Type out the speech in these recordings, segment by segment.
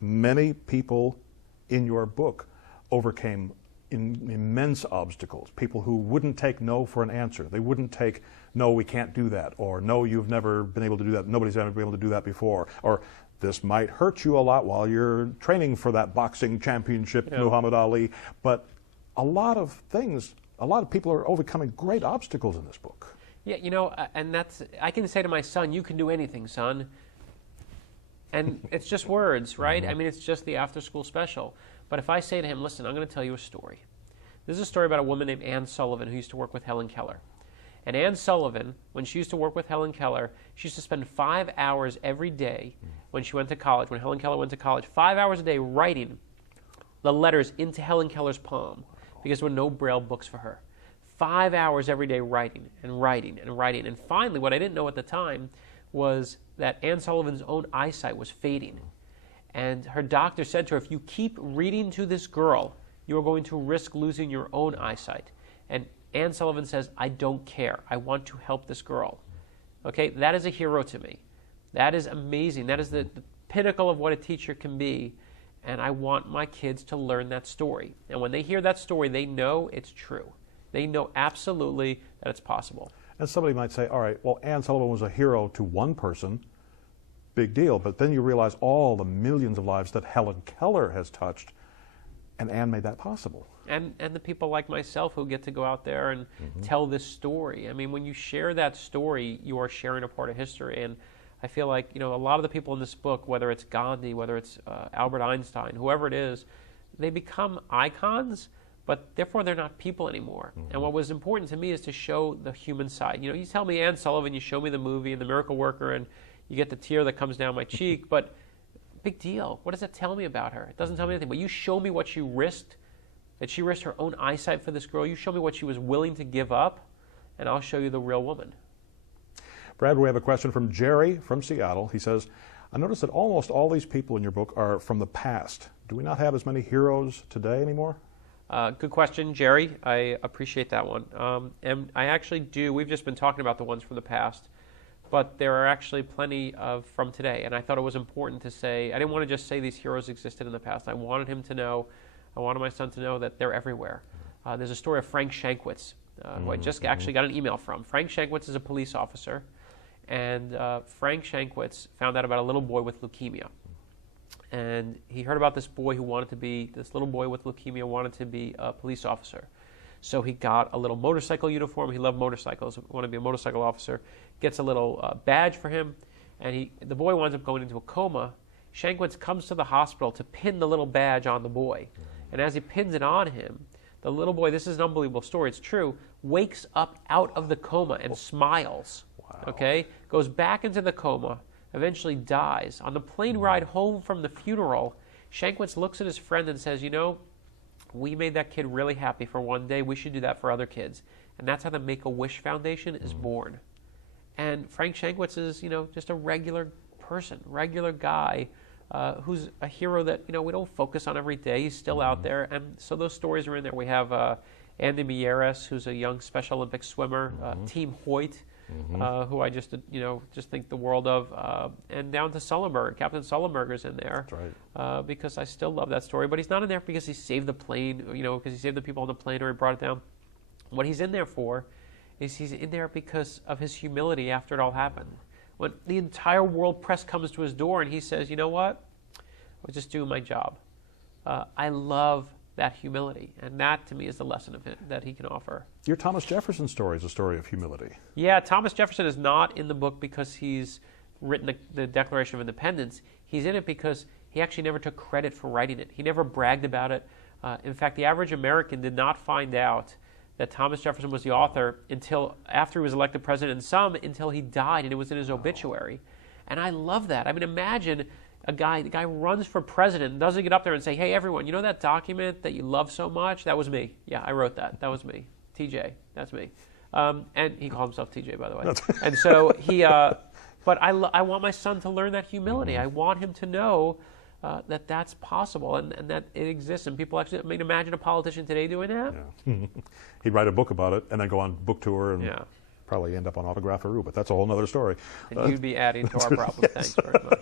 many people in your book overcame immense obstacles. People who wouldn't take no for an answer. They wouldn't take, no, we can't do that, or no, you've never been able to do that, nobody's ever been able to do that before, or this might hurt you a lot while you're training for that boxing championship, Muhammad Ali. But a lot of things, a lot of people are overcoming great obstacles in this book. Yeah, you know, and that's, I can say to my son, you can do anything, son. And it's just words, right? I mean, it's just the after-school special. But if I say to him, listen, I'm going to tell you a story. This is a story about a woman named Anne Sullivan who used to work with Helen Keller. And Anne Sullivan, when she used to work with Helen Keller, she used to spend 5 hours every day when she went to college, when Helen Keller went to college, 5 hours a day writing the letters into Helen Keller's palm because there were no Braille books for her. 5 hours every day writing and writing and writing. And finally, what I didn't know at the time was that Anne Sullivan's own eyesight was fading. And her doctor said to her, if you keep reading to this girl, you are going to risk losing your own eyesight. And Anne Sullivan says, I don't care. I want to help this girl. Okay, that is a hero to me. That is amazing. That is the pinnacle of what a teacher can be. And I want my kids to learn that story. And when they hear that story, they know it's true. They know absolutely that it's possible. And somebody might say, all right, well, Anne Sullivan was a hero to one person, big deal, but then you realize all the millions of lives that Helen Keller has touched, and Anne made that possible. And the people like myself who get to go out there and tell this story. I mean, when you share that story, you are sharing a part of history. And I feel like, you know, a lot of the people in this book, whether it's Gandhi, whether it's Albert Einstein, whoever it is, they become icons, but therefore they're not people anymore. And what was important to me is to show the human side. You know, you tell me Anne Sullivan, you show me the movie and the Miracle Worker, and you get the tear that comes down my cheek, but big deal. What does that tell me about her? It doesn't tell me anything. But you show me what she risked, that she risked her own eyesight for this girl. You show me what she was willing to give up, and I'll show you the real woman. Brad, we have a question from Jerry from Seattle. He says, I noticed that almost all these people in your book are from the past. Do we not have as many heroes today anymore? Good question, Jerry. I appreciate that one. And I actually do. We've just been talking about the ones from the past, but there are actually plenty of from today. And I thought it was important to say, I didn't want to just say these heroes existed in the past. I wanted him to know, I wanted my son to know that they're everywhere. There's a story of Frank Shankwitz, who I just actually got an email from. Frank Shankwitz is a police officer, and Frank Shankwitz found out about a little boy with leukemia. And he heard about this boy who wanted to be, this little boy with leukemia wanted to be a police officer. So he got a little motorcycle uniform. He loved motorcycles, wanted to be a motorcycle officer. Gets a little badge for him, and the boy winds up going into a coma. Shankwitz comes to the hospital to pin the little badge on the boy. And as he pins it on him, the little boy, this is an unbelievable story, it's true, wakes up out of the coma and smiles. Wow. Okay? Goes back into the coma, eventually dies. On the plane ride home from the funeral, Shankwitz looks at his friend and says, you know, we made that kid really happy for one day. We should do that for other kids. And that's how the Make-A-Wish Foundation is born. And Frank Shankwitz is, you know, just a regular person, regular guy who's a hero that, you know, we don't focus on every day. He's still out there. And so those stories are in there. We have Andy Mieres, who's a young Special Olympic swimmer, Team Hoyt, who I just, you know, just think the world of, and down to Sullenberger. Captain Sullenberger's in there. That's right. Because I still love that story. But he's not in there because he saved the plane, you know, because he saved the people on the plane or he brought it down. What he's in there for is he's in there because of his humility after it all happened. When the entire world press comes to his door and he says, you know what, I was just doing my job. I love that humility, and that to me is the lesson of it that he can offer. Your Thomas Jefferson story is a story of humility. Yeah, Thomas Jefferson is not in the book because he's written the Declaration of Independence. He's in it because he actually never took credit for writing it. He never bragged about it. In fact, the average American did not find out that Thomas Jefferson was the author until after he was elected president, and some until he died, and it was in his obituary. And I love that. I mean, imagine the guy runs for president and doesn't get up there and say, hey, everyone, you know that document that you love so much? That was me. Yeah, I wrote that. That was me. TJ, that's me. And he called himself TJ, by the way. And so he, but I want my son to learn that humility. I want him to know that that's possible and that it exists. And people actually, I mean, imagine a politician today doing that. Yeah. He'd write a book about it and then go on book tour and probably end up on Autographaroo, but that's a whole other story. And you'd be adding to our problem. Yes. Thanks very much.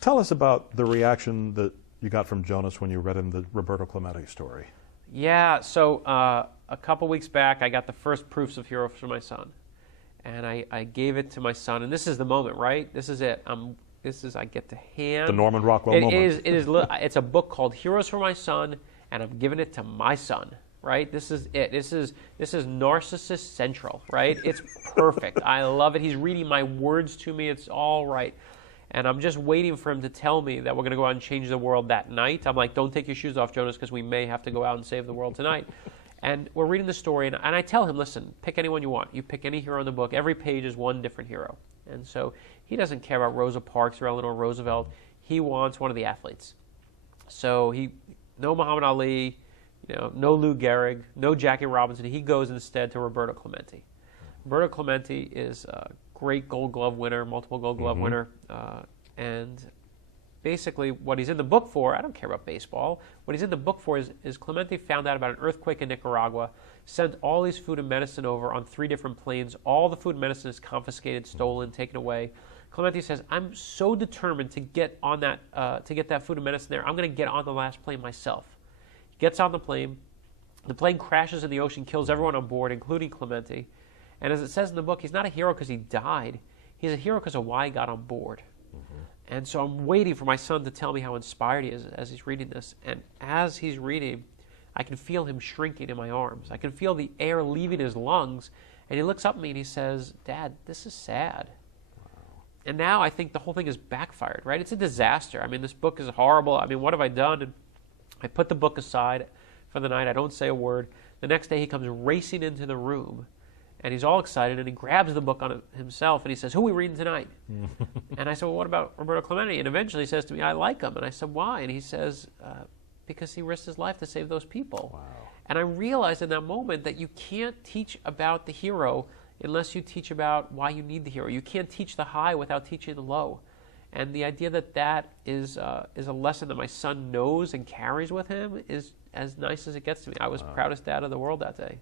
Tell us about the reaction that you got from Jonas when you read him the Roberto Clemente story. Yeah, so a couple weeks back, I got the first proofs of Heroes for my son. And I gave it to my son, and this is the moment, right? This is it. I get to hand. The Norman Rockwell moment. It's a book called Heroes for My Son, and I'm giving it to my son, right? This is it. This is narcissist central, right? It's perfect. I love it. He's reading my words to me. It's all right. And I'm just waiting for him to tell me that we're going to go out and change the world that night. I'm like, don't take your shoes off, Jonas, because we may have to go out and save the world tonight. And we're reading the story, and I tell him, listen, pick anyone you want. You pick any hero in the book. Every page is one different hero. And so he doesn't care about Rosa Parks or Eleanor Roosevelt. He wants one of the athletes. So no Muhammad Ali, no Lou Gehrig, no Jackie Robinson. He goes instead to Roberto Clemente. Roberto Clemente is a great Gold Glove winner, multiple Gold Glove winner, and basically what he's in the book for, I don't care about baseball, what he's in the book for is Clemente found out about an earthquake in Nicaragua, sent all these food and medicine over on 3 different planes. All the food and medicine is confiscated, stolen, taken away. Clemente says, I'm so determined to get on that, to get that food and medicine there, I'm going to get on the last plane myself. He gets on the plane crashes in the ocean, kills everyone on board, including Clemente. And as it says in the book, he's not a hero because he died. He's a hero because of why he got on board. And so I'm waiting for my son to tell me how inspired he is as he's reading this. And as he's reading, I can feel him shrinking in my arms. I can feel the air leaving his lungs. And he looks up at me and he says, Dad, this is sad. Wow. And now I think the whole thing is backfired, right? It's a disaster. I mean, this book is horrible. I mean, what have I done? And I put the book aside for the night. I don't say a word. The next day he comes racing into the room. And he's all excited, and he grabs the book on himself, and he says, who are we reading tonight? And I said, well, what about Roberto Clemente? And eventually he says to me, I like him. And I said, why? And he says, because he risked his life to save those people. Wow. And I realized in that moment that you can't teach about the hero unless you teach about why you need the hero. You can't teach the high without teaching the low. And the idea that is a lesson that my son knows and carries with him is as nice as it gets to me. I was proudest dad of the world that day.